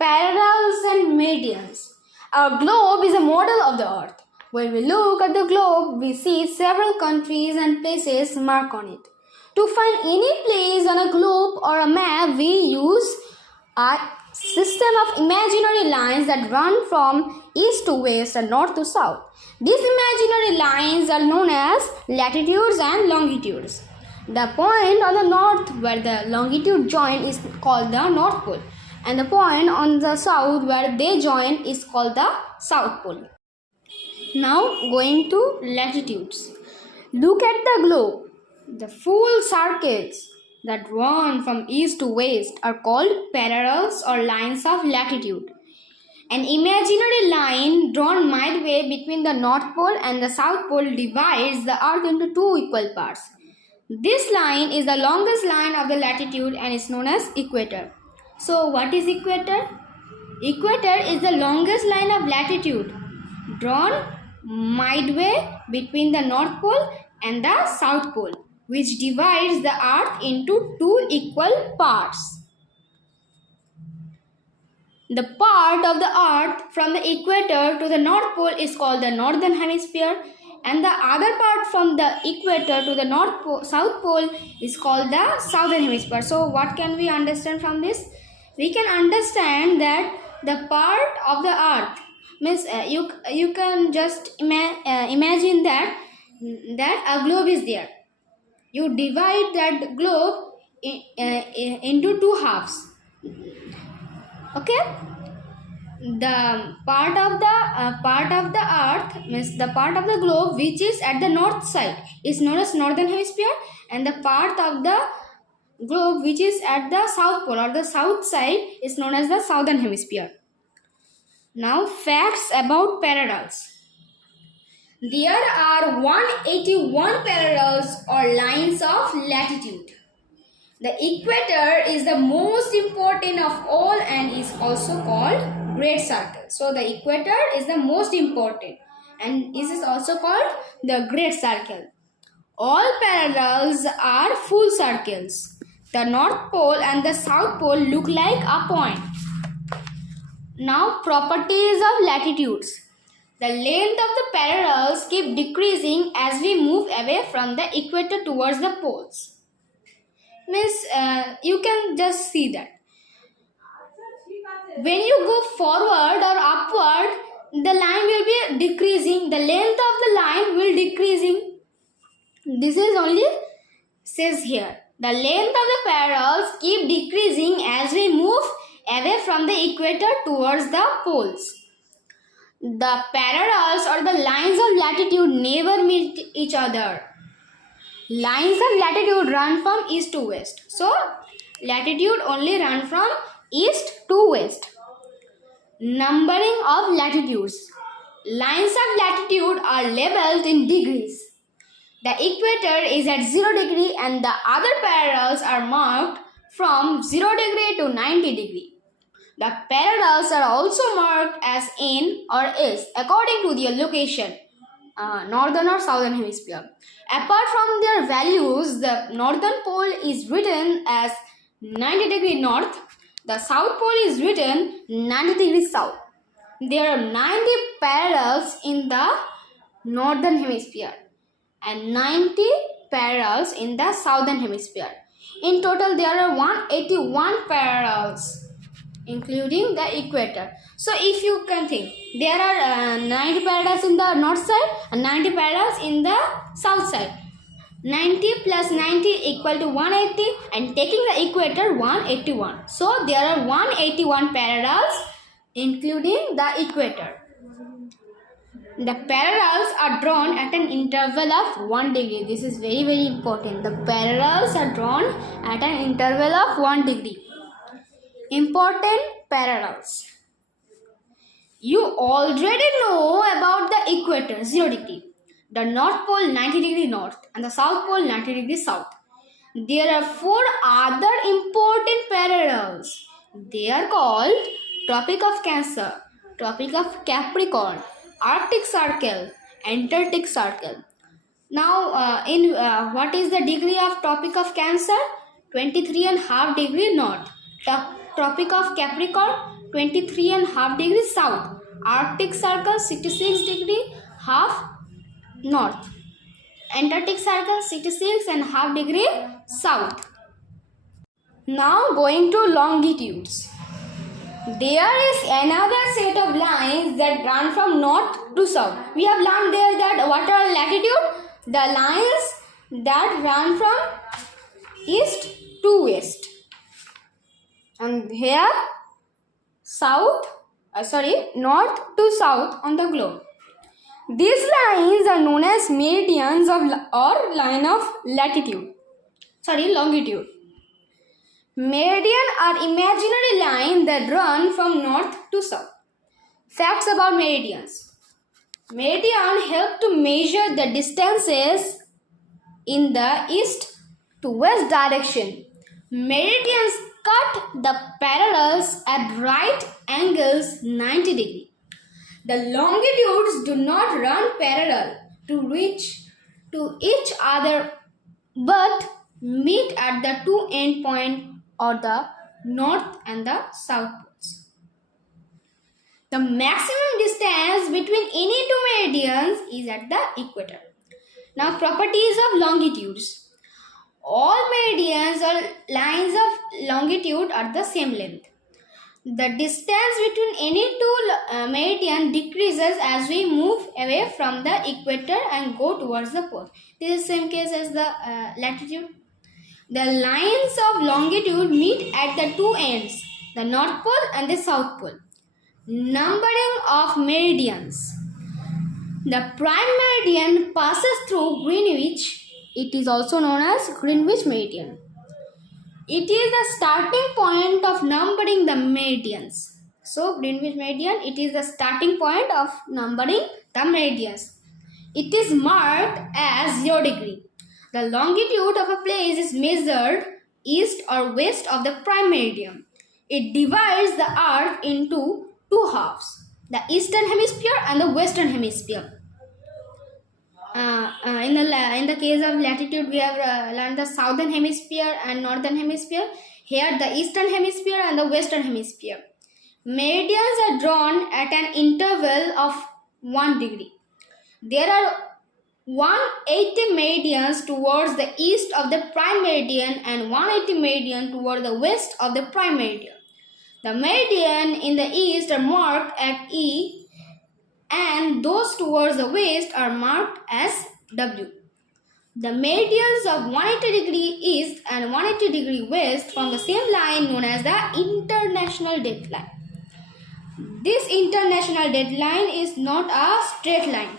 Parallels and meridians. Our globe is a model of the earth. When we look at the globe, we see several countries and places marked on it. To find any place on a globe or a map, we use a system of imaginary lines that run from east to west and north to south. These imaginary lines are known as latitudes and longitudes. The point on the north where the longitude join is called the North Pole, and the point on the south where they join is called the South Pole. Now going to latitudes. Look at the globe. The full circles that run from east to west are called parallels or lines of latitude. An imaginary line drawn midway between the North Pole and the South Pole divides the Earth into two equal parts. This line is the longest line of the latitude and is known as equator. So what is equator? Equator is the longest line of latitude drawn midway between the North Pole and the South Pole, which divides the Earth into two equal parts. The part of the Earth from the equator to the North Pole is called the Northern Hemisphere, and the other part from the equator to the South Pole is called the Southern Hemisphere. So what can we understand from this? We can understand that the part of the Earth means you can just imagine that a globe is there. You divide that globe into two halves. Okay, the part of the earth means the part of the globe which is at the north side is known as Northern Hemisphere, and the part of the globe which is at the South Pole or the south side is known as the Southern Hemisphere. Now facts about parallels. There are 181 parallels or lines of latitude. The equator is the most important of all and is also called Great Circle. So the equator is the most important and this is also called the Great Circle. All parallels are full circles. The North Pole and the South Pole look like a point. Now properties of latitudes. The length of the parallels keep decreasing as we move away from the equator towards the poles. Means you can just see that when you go forward or upward, the line will be decreasing, the length of the line will decreasing. This is only says here, the length of the parallels keep decreasing as we move away from the equator towards the poles. The parallels or the lines of latitude never meet each other. Lines of latitude run from east to west. So, latitude only run from east to west. Numbering of latitudes. Lines of latitude are labeled in degrees. The equator is at 0 degree and the other parallels are marked from 0 degree to 90 degree. The parallels are also marked as in or is according to their location. Northern or Southern Hemisphere. Apart from their values, the Northern Pole is written as 90 degree north, the South Pole is written 90 degrees south. There are 90 parallels in the Northern Hemisphere and 90 parallels in the Southern Hemisphere. In total, there are 181 parallels, including the equator. So if you can think, there are 90 parallels in the north side and 90 parallels in the south side. 90 plus 90 equal to 180 and taking the equator 181. So there are 181 parallels including the equator. The parallels are drawn at an interval of 1 degree. This is very important. The parallels are drawn at an interval of 1 degree. Important parallels. You already know about the equator 0 degree, the North Pole 90 degree north and the South Pole 90 degree south. There are 4 other important parallels. They are called Tropic of Cancer, Tropic of Capricorn, Arctic Circle, Antarctic Circle. Now what is the degree of Tropic of Cancer? 23.5 degree north. Tropic of Capricorn 23.5 degrees south. Arctic Circle 66 half north. Antarctic Circle 66.5 degree south. Now going to longitudes. There is another set of lines that run from north to south. We have learned there that what are latitude? The lines that run from east to west. And here north to south on the globe. These lines are known as meridians or line of longitude. Meridians are imaginary lines that run from north to south. Facts about meridians. Meridians help to measure the distances in the east to west direction. Meridians cut the parallels at right angles 90 degrees. The longitudes do not run parallel to each other but meet at the two end points or the north and the south poles. The maximum distance between any two meridians is at the equator. Now, properties of longitudes. All meridians or lines of longitude are the same length. The distance between any two meridians decreases as we move away from the equator and go towards the pole. This is the same case as the latitude. The lines of longitude meet at the two ends, the North Pole and the South Pole. Numbering of meridians. The prime meridian passes through Greenwich. It is also known as Greenwich meridian. It is the starting point of numbering the meridians. So, Greenwich meridian, it is the starting point of numbering the meridians. It is marked as 0 degree. The longitude of a place is measured east or west of the prime meridian. It divides the earth into two halves, the eastern hemisphere and the western hemisphere. In the case of latitude, we have learned the southern hemisphere and northern hemisphere. Here, the eastern hemisphere and the western hemisphere. Meridians are drawn at an interval of 1 degree. There are 180 meridians towards the east of the prime meridian and 180 meridian toward the west of the prime meridian. The meridian in the east are marked at E and those towards the west are marked as W. The meridians of 180 degree east and 180 degree west form the same line known as the international deadline. This international deadline is not a straight line.